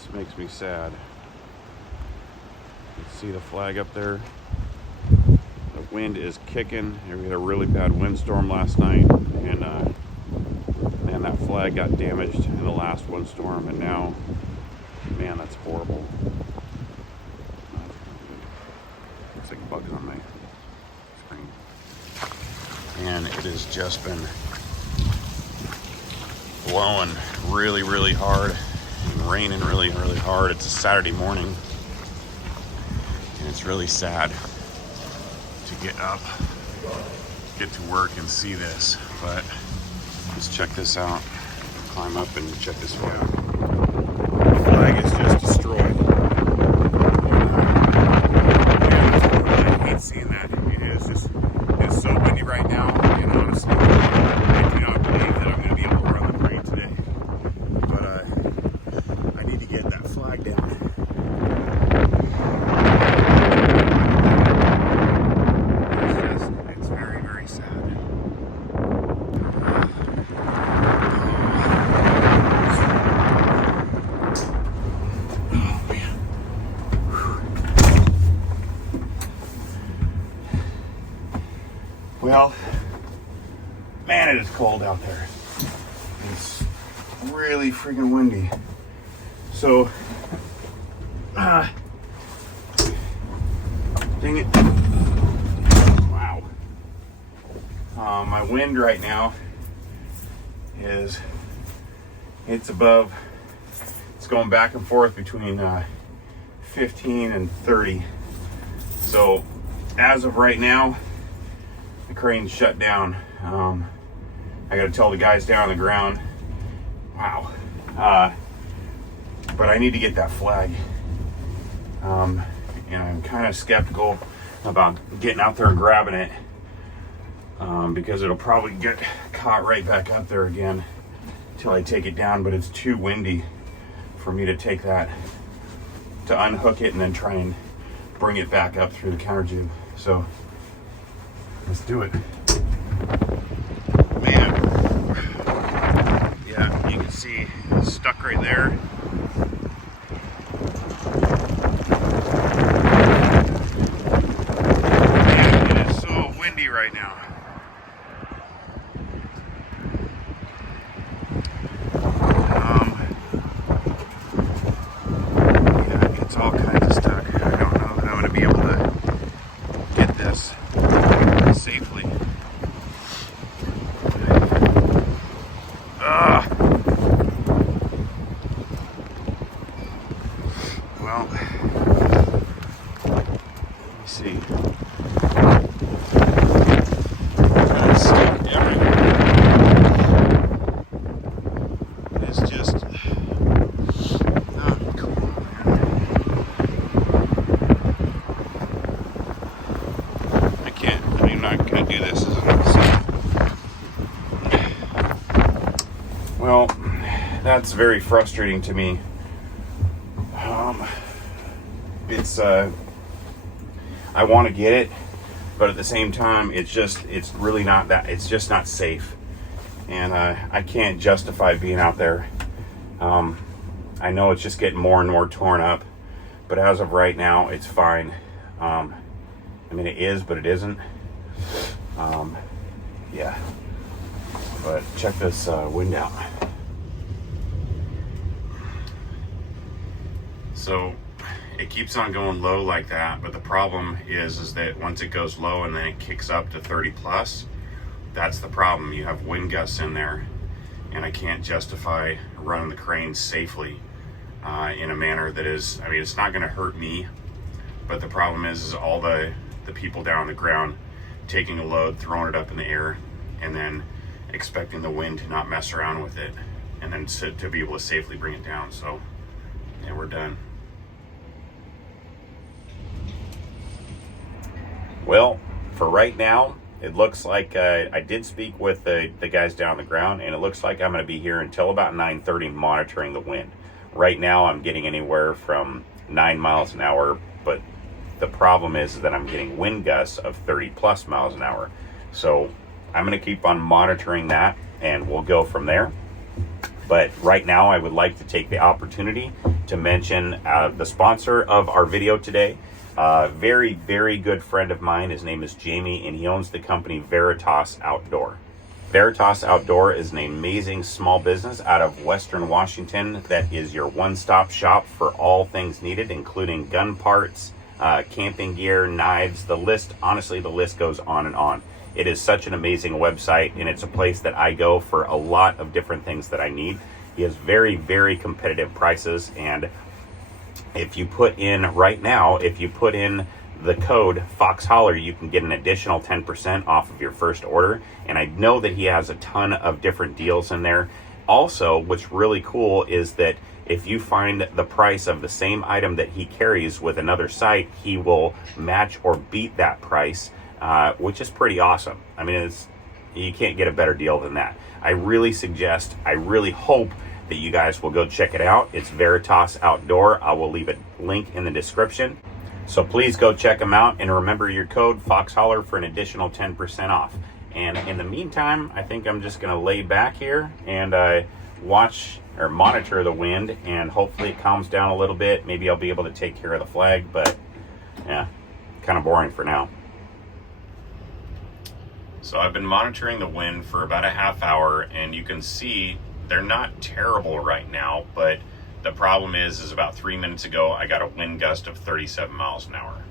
This makes me sad. You see the flag up there? The wind is kicking. We had a really bad windstorm last night, and man, that flag got damaged in the last windstorm, and now, man, that's horrible. Looks like bugs on my screen. And it has just been blowing really, really hard and raining really, really hard. It's a Saturday morning, and it's really sad to get up, get to work and see this, but let's check this out. Climb up and check this one out. The flag is just destroyed. I hate seeing that. It's so windy right now, and honestly, I do not believe that I'm going to be able to run the parade today. But I need to get that flag down. It's very, very sad. Oh, man. Well, man, it is cold out there. It's really freaking windy. So, dang it. Wow. My wind right now is, it's going back and forth between 15 and 30. So, as of right now, the crane's shut down. I gotta tell the guys down on the ground, wow. But I need to get that flag. And I'm kind of skeptical about getting out there and grabbing it, because it'll probably get caught right back up there again until I take it down, but it's too windy for me to take that, to unhook it and then try and bring it back up through the counter tube. So let's do it. Man, yeah, you can see it's stuck right there. Man, it is so windy right now. Yeah, it's all kinds of stuck. I don't know that I'm going to be able to get this safely. Well, let me see. It's stuck everywhere. It's just, oh, come on, man. I can't, I'm not gonna do this. This is not safe. Well, that's very frustrating to me. It's I want to get it, but at the same time, it's really not that, it's just not safe, and I can't justify being out there. I know it's just getting more and more torn up, but as of right now, it's fine. I mean, it is, but it isn't. Yeah, but check this wind out. So it keeps on going low like that, but the problem is that once it goes low and then it kicks up to 30 plus, that's the problem. You have wind gusts in there, and I can't justify running the crane safely in a manner that is, I mean, it's not going to hurt me, but the problem is all the people down on the ground taking a load, throwing it up in the air, and then expecting the wind to not mess around with it, and then to be able to safely bring it down. So yeah, we're done. Well, for right now, it looks like I did speak with the guys down on the ground, and it looks like I'm going to be here until about 9:30 monitoring the wind. Right now, I'm getting anywhere from 9 miles an hour, but the problem is that I'm getting wind gusts of 30 plus miles an hour. So I'm going to keep on monitoring that, and we'll go from there. But right now, I would like to take the opportunity to mention the sponsor of our video today. Very, very good friend of mine. His name is Jamie, and he owns the company Veritas Outdoor. Veritas Outdoor is an amazing small business out of Western Washington that is your one-stop shop for all things needed, including gun parts, camping gear, knives. The list goes on and on. It is such an amazing website, and it's a place that I go for a lot of different things that I need. He has very, very competitive prices, and if you put in the code Fox Holler, you can get an additional 10% off of your first order. And I know that he has a ton of different deals in there. Also, what's really cool is that if you find the price of the same item that he carries with another site, he will match or beat that price, which is pretty awesome. I mean, you can't get a better deal than that. I really hope that you guys will go check it out. It's Veritas Outdoor. I will leave a link in the description. So please go check them out, and remember your code FOXHOLLER for an additional 10% off. And in the meantime, I think I'm just going to lay back here and watch or monitor the wind, and hopefully it calms down a little bit. Maybe I'll be able to take care of the flag, but yeah, kind of boring for now. So I've been monitoring the wind for about a half hour, and you can see they're not terrible right now, but the problem is about 3 minutes ago, I got a wind gust of 37 miles an hour.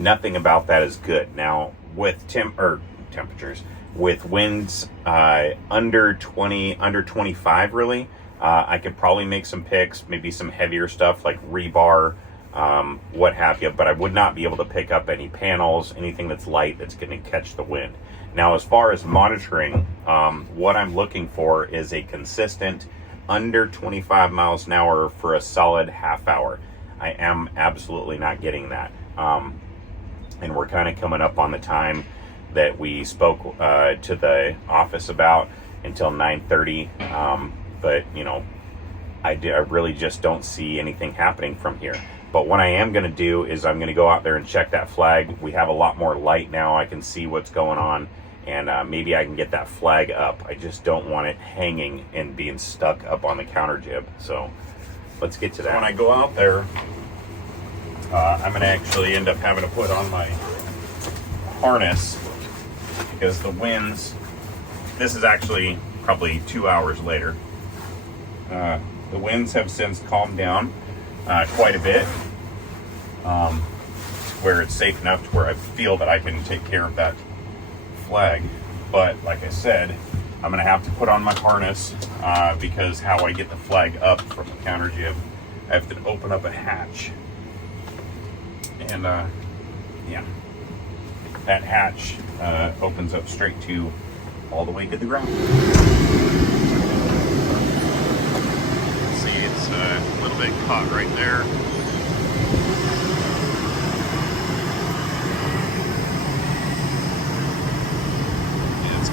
Nothing about that is good. Now, with temperatures, with winds under 25 really, I could probably make some picks, maybe some heavier stuff like rebar, what have you, but I would not be able to pick up any panels, anything that's light that's going to catch the wind. Now, as far as monitoring, what I'm looking for is a consistent under 25 miles an hour for a solid half hour. I am absolutely not getting that. And we're kind of coming up on the time that we spoke to the office about until 9:30. But, you know, I really just don't see anything happening from here. But what I am going to do is I'm going to go out there and check that flag. We have a lot more light now. I can see what's going on. And maybe I can get that flag up. I just don't want it hanging and being stuck up on the counter jib. So let's get to that. When I go out there, I'm going to actually end up having to put on my harness because the winds, this is actually probably 2 hours later. The winds have since calmed down quite a bit, where it's safe enough to where I feel that I can take care of that flag. But like I said, I'm gonna have to put on my harness because how I get the flag up from the counter jib, I have to open up a hatch, and yeah, that hatch opens up straight to all the way to the ground. See, it's a little bit caught right there.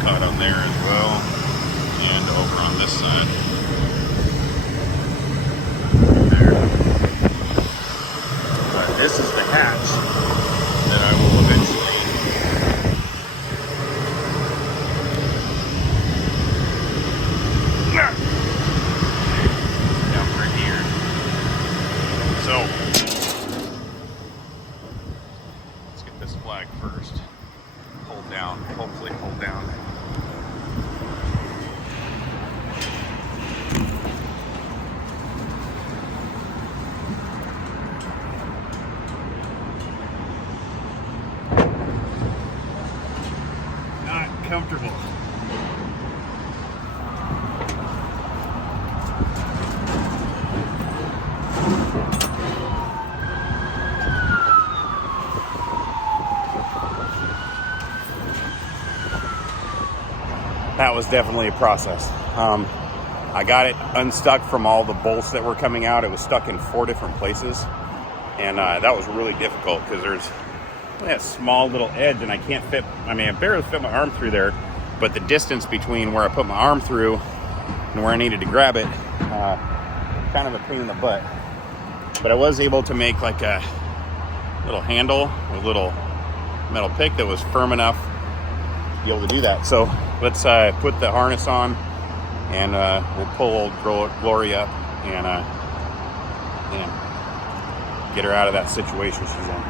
Caught on there as well, and over on this side. There. But this is the hatch that I will eventually down right here. So let's get this flag first. Hold down, hopefully hold down. Comfortable. That was definitely a process. I got it unstuck from all the bolts that were coming out. It was stuck in 4 different places, and that was really difficult because there's that small little edge, and I can't fit, I barely fit my arm through there, but the distance between where I put my arm through and where I needed to grab it, kind of a pain in the butt. But I was able to make like a little handle, a little metal pick that was firm enough to be able to do that. So let's put the harness on and we'll pull old Glory up and get her out of that situation she's in.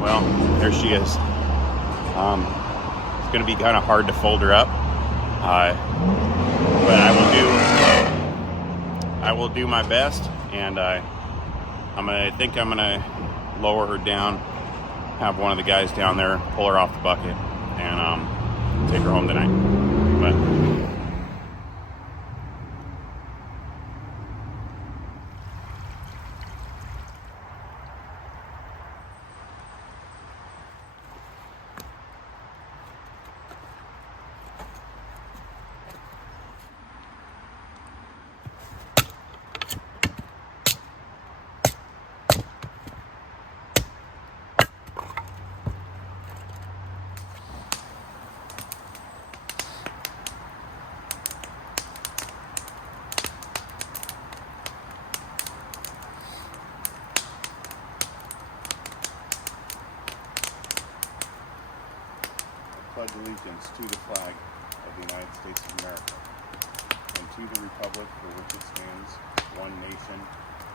Well, there she is. It's going to be kind of hard to fold her up, but I will do my best, and I think I'm gonna lower her down, have one of the guys down there pull her off the bucket, and take her home tonight. But pledge allegiance to the flag of the United States of America and to the republic for which it stands, one nation,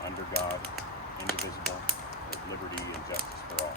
under God, indivisible, with liberty and justice for all.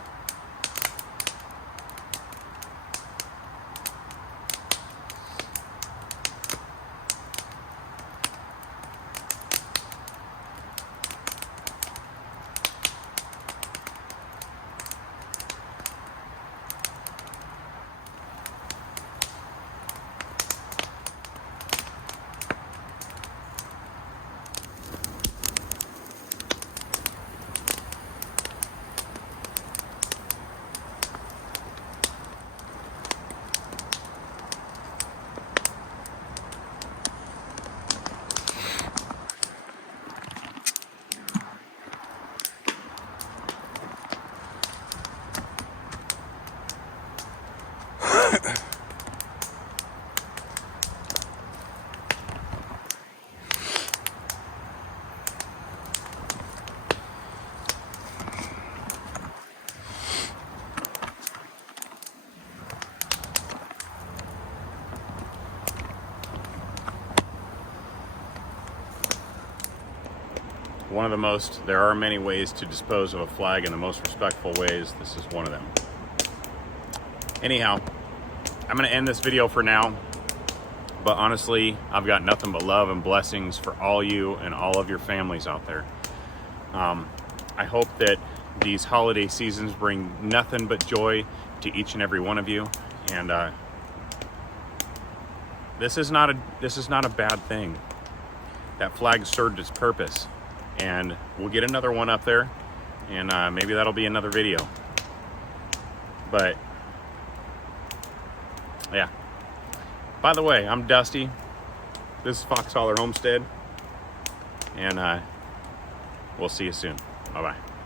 There are many ways to dispose of a flag in the most respectful ways. This is one of them. Anyhow, I'm going to end this video for now. But honestly, I've got nothing but love and blessings for all you and all of your families out there. I hope that these holiday seasons bring nothing but joy to each and every one of you. And this is not a bad thing. That flag served its purpose. And we'll get another one up there, and maybe that'll be another video. But yeah. By the way, I'm Dusty. This is Fox Holler Homestead, and We'll see you soon. Bye-bye.